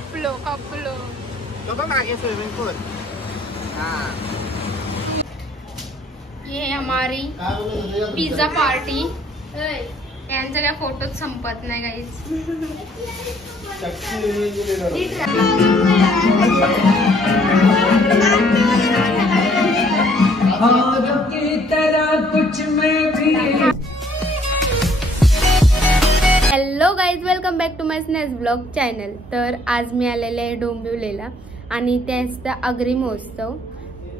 खपलो खपलो तो पण मागे स्विमिंग पूल। हाँ ये हमारी पिझ्झा पार्टी। यांचा काय फोटोच संपत नाही guys. Hello guys, welcome back to my snacks blog channel. तर आज मी आलेले आहे डोंबिवलीला आणि त्याचा आगरी महोत्सव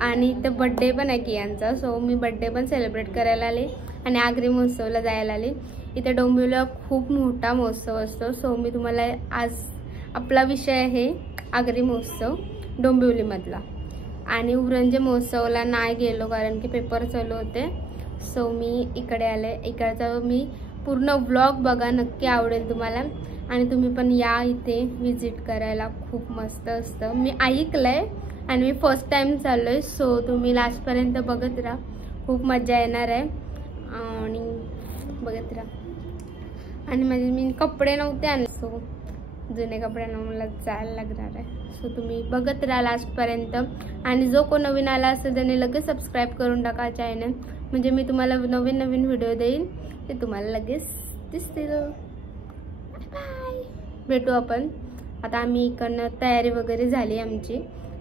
आणि इथं बड्डे पण आहे कियांचा। सो मी बड्डे पण सेलिब्रेट करायला आले आणि आगरी महोत्सवला जायला आले। इथे डोंबिवलीला खूप मोठा महोत्सव असतो। सो मी तुम्हाला आज आपला विषय आहे आगरी महोत्सव डोंबिवलीमधला। आणि उरंजे महोत्सवाला नाही गेलो कारण की पेपर चालू होते। सो मी इकडे आले। इकडचा मी पूर्ण व्लॉग बघा, नक्की आवडेल तुम्हाला आणि तुम्ही पण या इथे विजिट करायला, खूप मस्त असतं। मी ऐकलंय आणि मी फर्स्ट टाइम चाललोय। सो तुम्ही लास्टपर्यंत बघत राहा, खूप मजा येणार आहे आणि बघत राहा। आणि माझे मी कपडे नव्हते आणले, सो जुने कपड्यांना मला जायला लागणार आहे। सो तुम्ही बघत राहा लास्टपर्यंत आणि जो कोण नवीन आला असेल त्याने लगेच सबस्क्राईब करून टाका चॅनल, म्हणजे मी तुम्हाला नवीन नवीन व्हिडिओ देईन ते तुम्हाला लगेच दिसतील। बाय, भेटू आपण आता। आम्ही इकडनं तयारी वगैरे झाली आमची,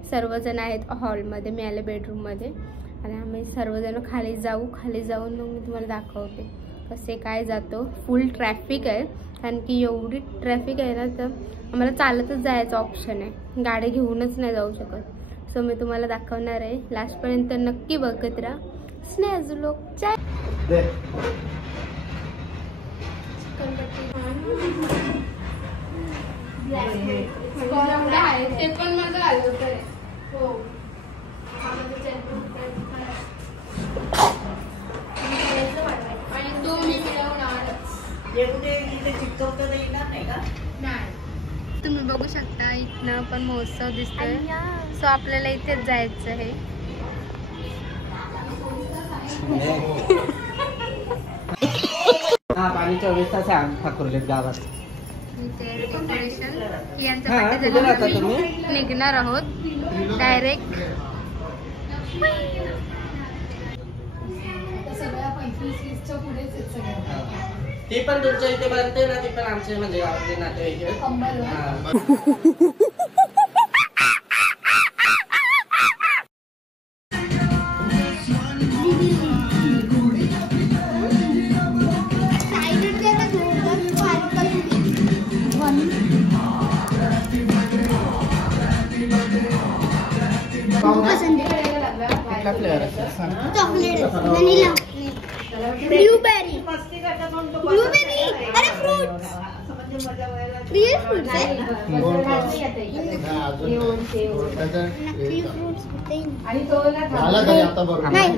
सर्वजण आहेत हॉलमध्ये, मी आले बेडरूममध्ये आणि आम्ही सर्वजण खाली जाऊन मग मी तुम्हाला दाखवते कसे काय जातो। फुल ट्रॅफिक आहे कारण की एवढी ट्रॅफिक आहे ना, तर आम्हाला चालतच जायचं ऑप्शन आहे, गाडी घेऊनच नाही जाऊ शकत। सो मी तुम्हाला दाखवणार आहे, लास्टपर्यंत नक्की बघत राहा। स्नॅक्स ब्लॉग ते पण माझं आलं तर हो आणि तो मी मिळवणारच। तुम्ही बघू शकता इथनं पण महोत्सव दिसतोय। सो आपल्याला इथेच जायचं आहे। पाणी 24 तास आहे ठाकूरलेत गावात। निघणार आहोत डायरेक्ट। ती पण तुमच्या इथे बनते ना, ती पण आमचे म्हणजे गावातले नातेवाईक आहेत। चॉकलेट, वनीला, ब्लूबेरी, अरे फ्रूट, रियल फ्रूट आहे। नकली फ्रूट्स होते आणि तो झाला तरी आता बरोबर नाही।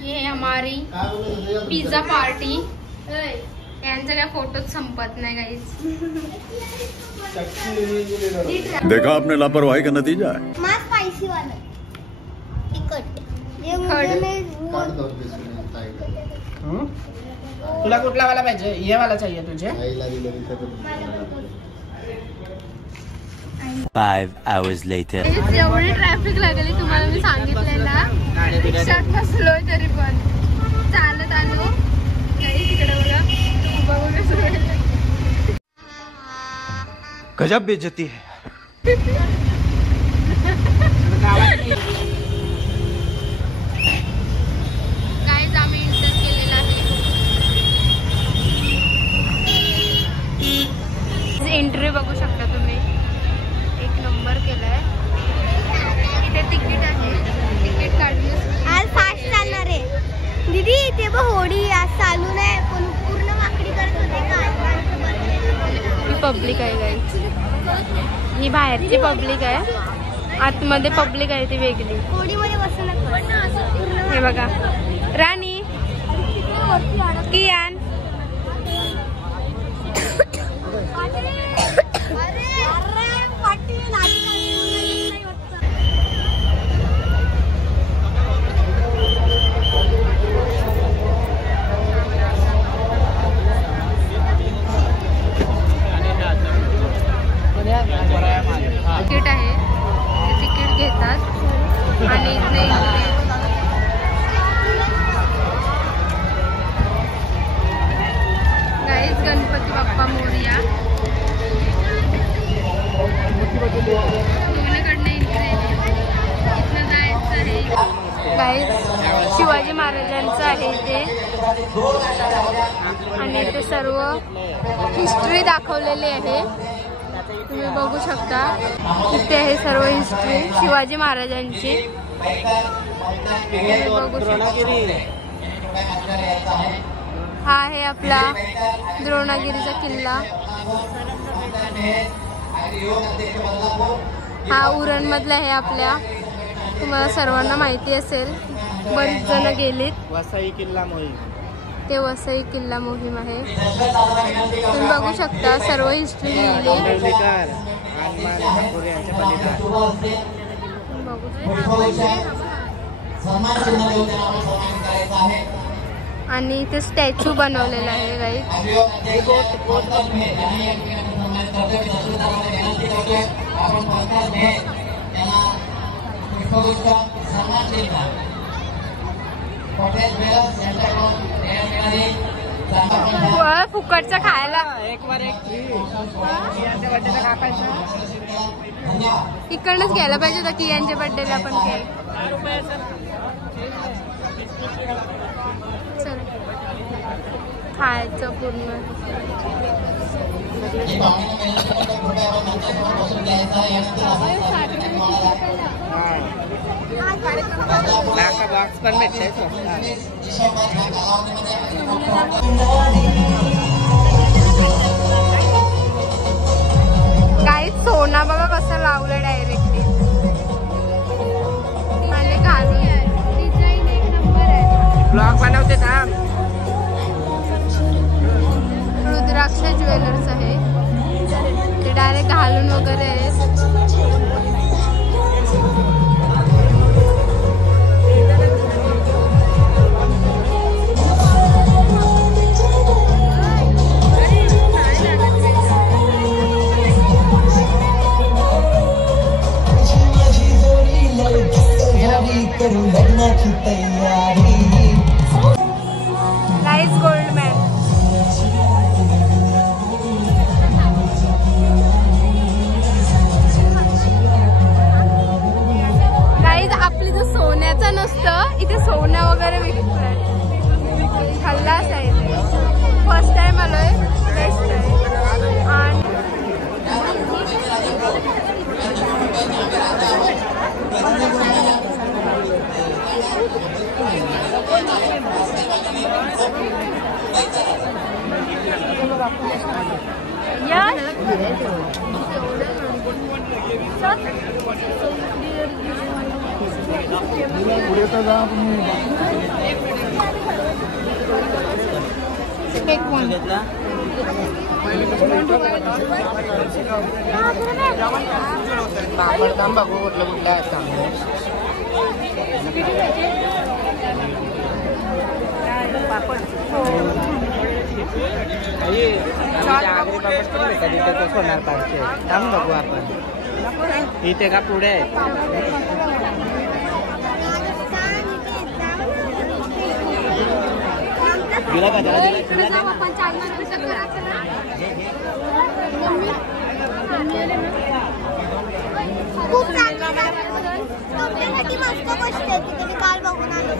ये हमारी पिझ्झा पार्टी। यांचा काय फोटोच संपत नाही गाईस। देखा आपने लापरवाही का नतीजा है। स्पाइसी वाला तुला कुठला वाला पाहिजे? ये वाला चाहिए तुझे? 5 hours later. एवढी ट्रॅफिक लागली तुम्हाला मी सांगितलेला। रिक्षात बसलोय तरी पण चालत आलो। तिकडे बघा गजब बेइज्जती है। गाईज आम्ही एंटर केलेला आहे. एंट्री बघू शकता तुम्ही, एक नंबर केलाय. इथे तिकीट आहे, तिकीट काढले. आज फास्ट चालणार आहे दीदी. ते बघ होडी आज चालू नाही, पण पूर्ण वाकडी करत होते का. ही पब्लिक आहे गाईज, ही बाहेरची पब्लिक आहे, आतमध्ये पब्लिक आहे ती वेगळी. होडीमध्ये बसू नका. हे बघा राणी, कियान, तिकीट आहे, ते तिकीट घेतात आणि इथे गाईज गणपती बाप्पा मोरया. दोन्हीकडनं इथनं जायचं आहे. गाईज शिवाजी महाराजांचं आहे इथे आणि इथे सर्व हिस्ट्री दाखवलेली आहे. तुम्ही बघू शकता इथे आहे सर्व हिस्ट्री शिवाजी महाराजांची. बघू शकता हा आहे आपला द्रोणागिरीचा किल्ला. हा उरण मधला आहे आपल्या, तुम्हाला सर्वांना माहिती असेल, बरीच जण गेलीत. वसई किल्ला मोहीम, ते वसई किल्ला मोहीम आहे. तुम्ही बघू शकता सर्व हिस्ट्री लिहिली. आणि इथे स्टॅच्यू बनवलेला आहे गाईज. फुकटचं खायला एक वर एक इकडनंच घ्यायला पाहिजे होतं कियांच्या बर्थडेला पण केक. चल खायचं पूर्ण. बॉक्स पण भेटते. गाईज सोना बघा कसं लावलं डायरेक्टली. आणि घालून डिझाईन एक नंबर आहे. ब्लॉग बनवते ना. रुद्राक्ष ज्वेलर्स आहे ते, डायरेक्ट घालून वगैरे आहे. Guys Goldman. गाईज आपली जो सोन्याचं नसतं इथे सोनं वगैरे विकतात. खाल्लाच आहे ते. फर्स्ट टाइम आलोय, बेस्ट आहे. आणि पापड काम बघू कुठलं कुठलं आहे काम. सोनार पाहिजे काम बघू आपण. इथे का पुढे दिला का त्याला? खूप चांगलं तुमच्यासाठी मस्त गोष्ट आहे की तुम्ही काल बघून आलो.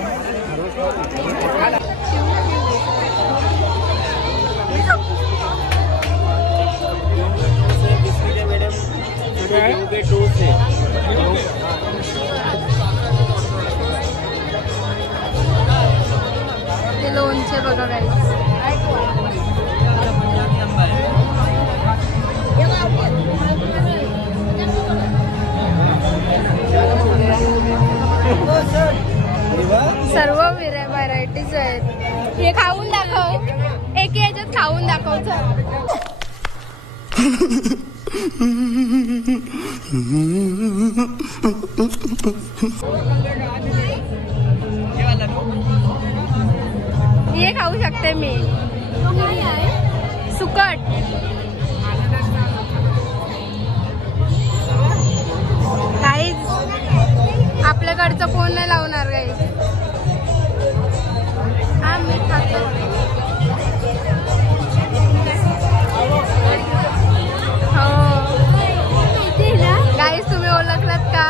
ते लोणचे बघा गाईस. सर्व व्हरायटीज आहेत. हे खाऊन दाखव. एक याच्यात खाऊन दाखव. हे खाऊ शकते मी. सुकट. गाईज आपल्याकडचं फोन नाही लावणार गाईज. आम्ही खातो. हो गाईज तुम्ही ओळखलात का?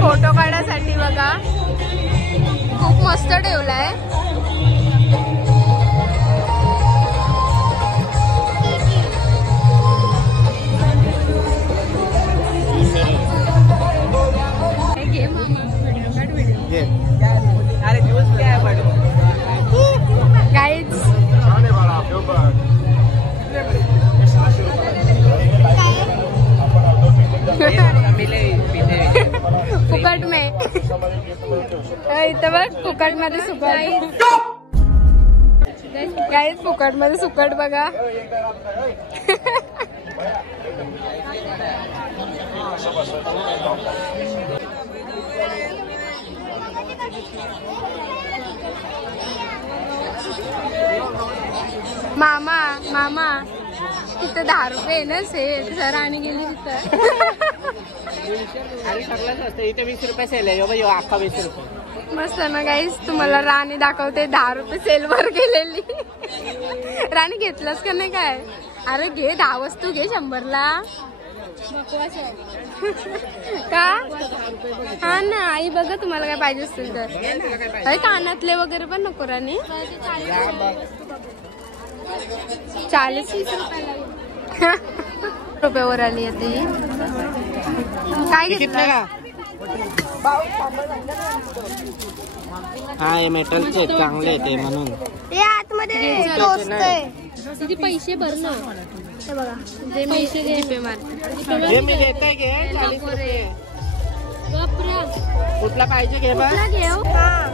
फोटो काढण्यासाठी बघा खूप मस्त ठेवलाय. गाईज फुकट में इथं बघ फुकट मध्ये सुकट. गाईज फुकट मध्ये सुकट बघा. मामा मामा तिथं 10 रुपये आहे ना सेल. सर आणि गेली तिथं. इथे 20 रुपये सेल आहे. अख्खा 20 रुपये. मस्त ना गाईस. तुम्हाला राणी दाखवते 10 रुपये सेल वर गेलेली. राणी घेतलंस का नाही काय? अरे घे 10 वस्तू घे 100ला. का? हा ना आई बघा तुम्हाला काय पाहिजे असतील तर. अरे कानातले वगैरे पण नको राणी. 40-20 रुपयावर आली आता ही. काय घेतलं का? हा हे मेटलचे चांगले आहे ते म्हणून. हे आतमध्ये टोचतंय. तिथे पैसे भर ना. हे बघा जे पैसे जीपे मारते. हे मी देत आहे घे 40 रुपये. कुठला पाहिजे घे बा.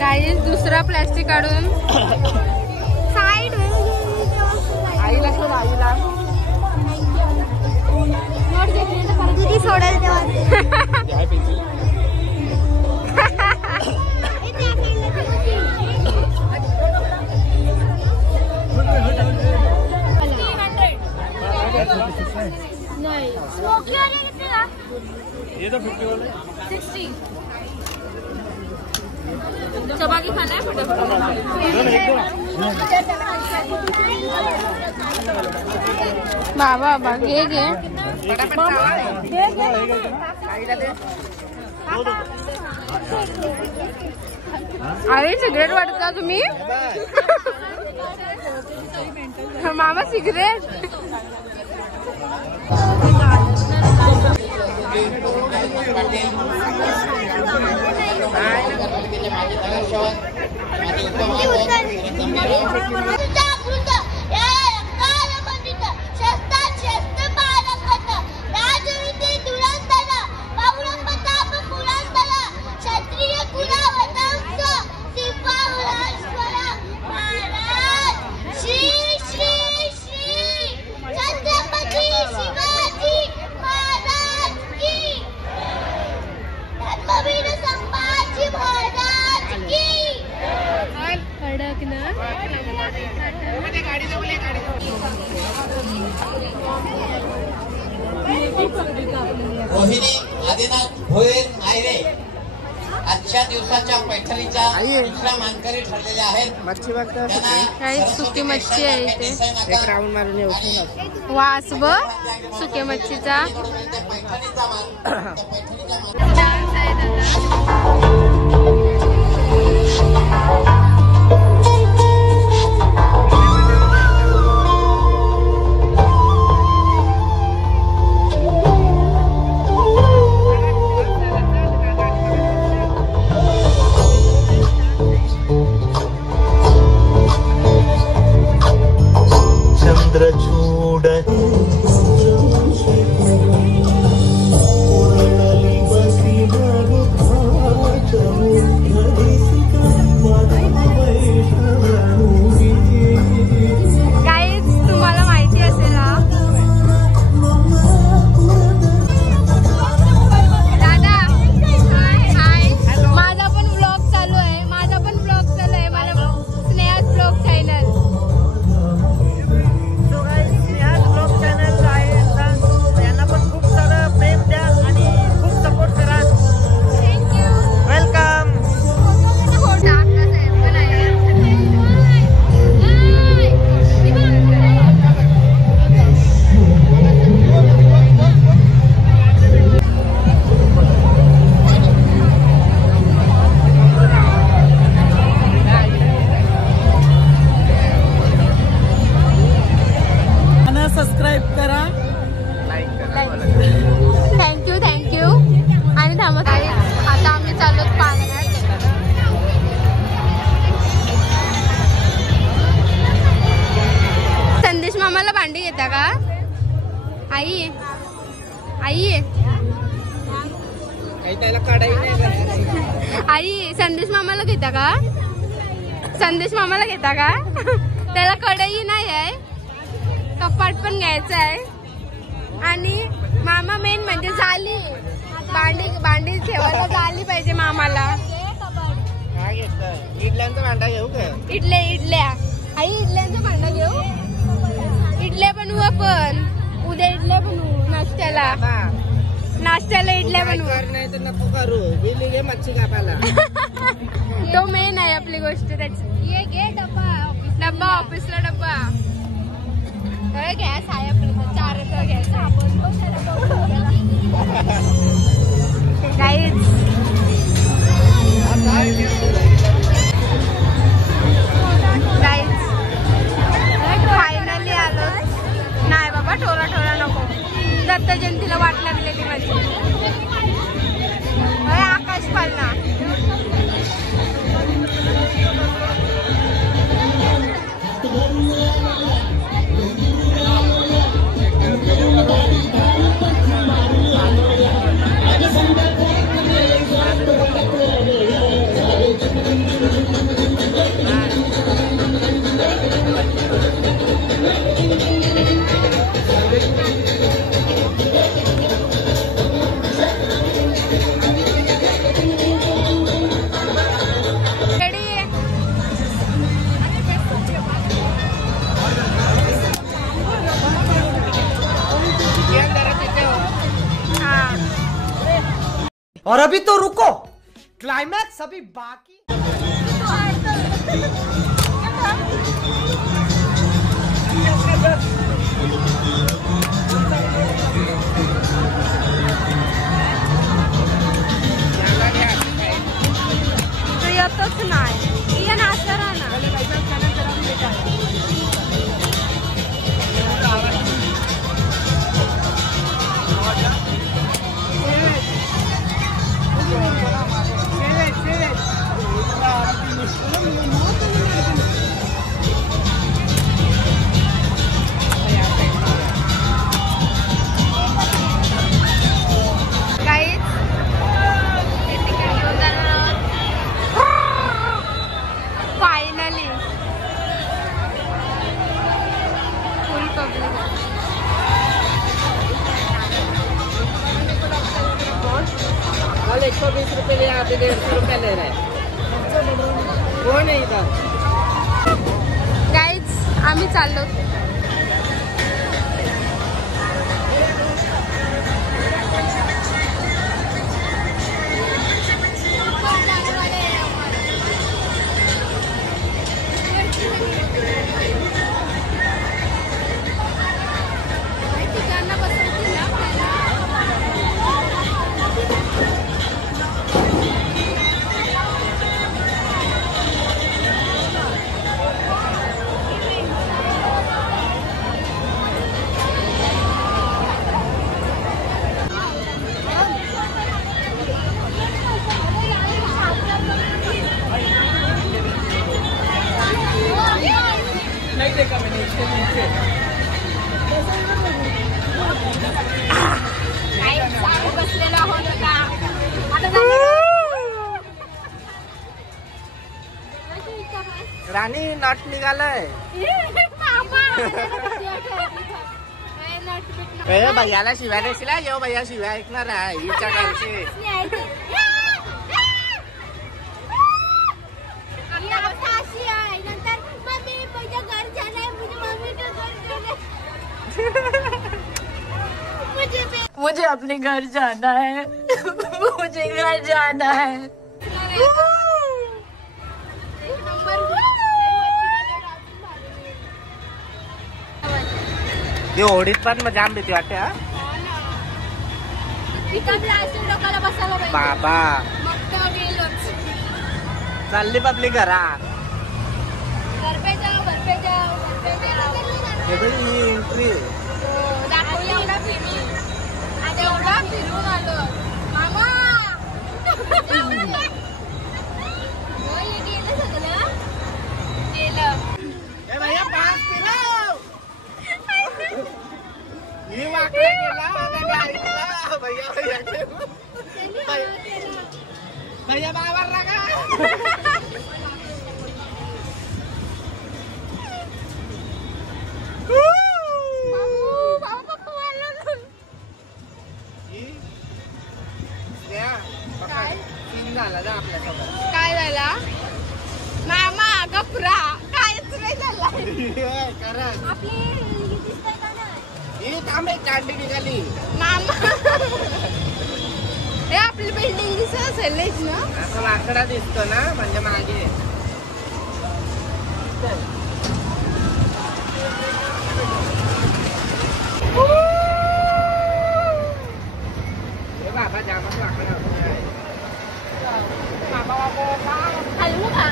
काही दुसरा प्लास्टिक काढून साईड आईला शोध. आईला किती सोडेल तेव्हा. ये तो 50 वाले 60 चपाती खाना है फटाफट. बाबा बाबा घे घे. अरे सिगरेट वाटता तुम्ही? मामा सिगरेट. रोहिणी आदिनाथ भोयर नायरे आजच्या दिवसाच्या पैठणीच्या दुसऱ्या मानकरी ठरलेल्या आहेत. मच्छी काही सुकी मच्छी आहे इथे. एक राऊंड मारून येऊ. वास ब सुके मच्छीचा. थँक्यू. आणि थांबत आहे आता आम्ही चाललो पाण्यात. संदेश मामाला भांडी घेता का आई? आई आई संदेश मामाला घेता का? संदेश मामाला घेता का? त्याला कढई नाही आहे, कपाट पण घ्यायचं आहे. आणि मामा मेन म्हणजे जाली, भांडी ठेवायला जाली पाहिजे मामाला. इडल्यांचा भांडा घेऊ का? इडल्या आई इडल्यांचा भांडा घेऊ. इडल्या बनवू आपण उद्या. इडल्या बनवू नाश्त्याला इडल्या बनवू. नाही तर नको करू. बिल घे मच्छी कापायला. तो मेन आहे आपली गोष्ट. त्याची ये घे डब्बा ऑफिसला डब्बा. गॅस आहे आपल्याला 4 गॅस आपण. फायनली आलो. नाही बाबा ठोरा नको. दत्त जयंतीला वाट लागलेली माझी. आकाश पालना. और अभी तो रुको, क्लाइमैक्स अभी बाकी. येतच नाही. या नाश्ता राहणार. फायनली फुल पब्लिक. 120 रुपये ले आते, 150 रुपये ले रहे हैं. कोण आहे इथं? गाईज आम्ही चाललो. नट निघालंय. भैयाला शिव्या देशील येऊ भैया शिव्या ऐकणार आहे हिच्या घरचे. मुझे अपने घर जाना है. मुझे घर जाना है. ती ओढीत पण जाम भीती वाटते. हा बाबा चालली पब्लिक घरात. एंट्री फिरून आलो मामा. भैया पास फिरव. ही वाकडे गेला भैया बाबा लागा. काय झाला मामा गपरा कायच नाही झाला. कांडी निघाली मामा. हे आपली बिल्डिंग दिसत असेल ना. असं वाकडा दिसतो ना म्हणजे मागे. बाबा जामच वाकडा हलवू का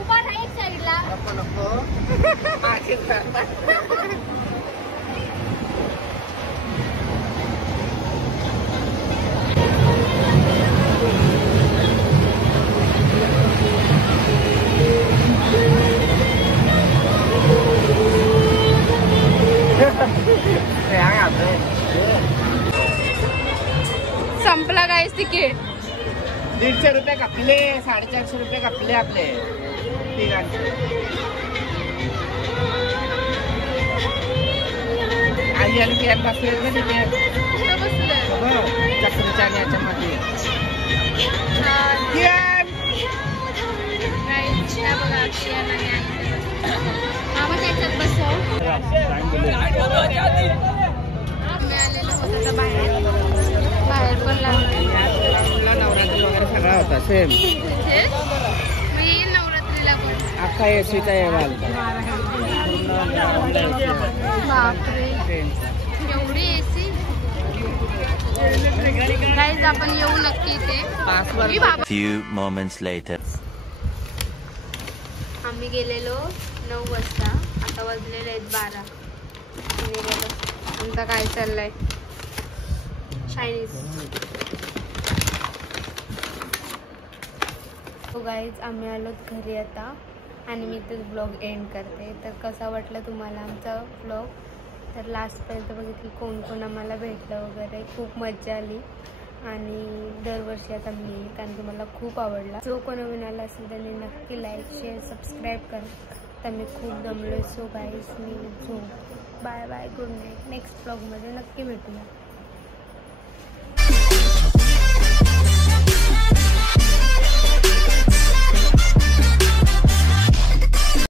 उभा राहा एक साईडला. नको संपला गाईस तिकीट. 150 रुपये कापले. 450 रुपये कापले आपले तिघांचे. आई आणि कॅन बसले ना तिथे चक्रीच्या आणि याच्यामध्ये. त्याच्यात बसव. बाहेर पण नवरात्री वगैरे सगळा होता सेम. मी नवरात्रीला पण अख्खा एसीचा एवाल. बापरे एवढी एसी. गाईज आपण येऊ नक्की इथे. Few moments later. आम्ही गेलेलो 9 वाजता. आता वाजलेले आहेत 12. तुमचं काय चाललंय. चायनीज. तो गाईज आम्ही आलो घरी आता आणि मी इथेच ब्लॉग एंड करते. तर कसा वाटला तुम्हाला आमचा ब्लॉग. तर लास्टपर्यंत बघितली कोण कोण आम्हाला भेटलं वगैरे. खूप मजा आली आणि दरवर्षी आता मी कारण की मला खूप आवडला. जो कोण नवीन आला असेल त्यांनी नक्की लाईक शेअर सबस्क्राईब करा. तर मी खूप दमलो. सो गाईज मी झोप. Bye bye good night. Next ब्लॉगमध्ये नक्की भेटूया.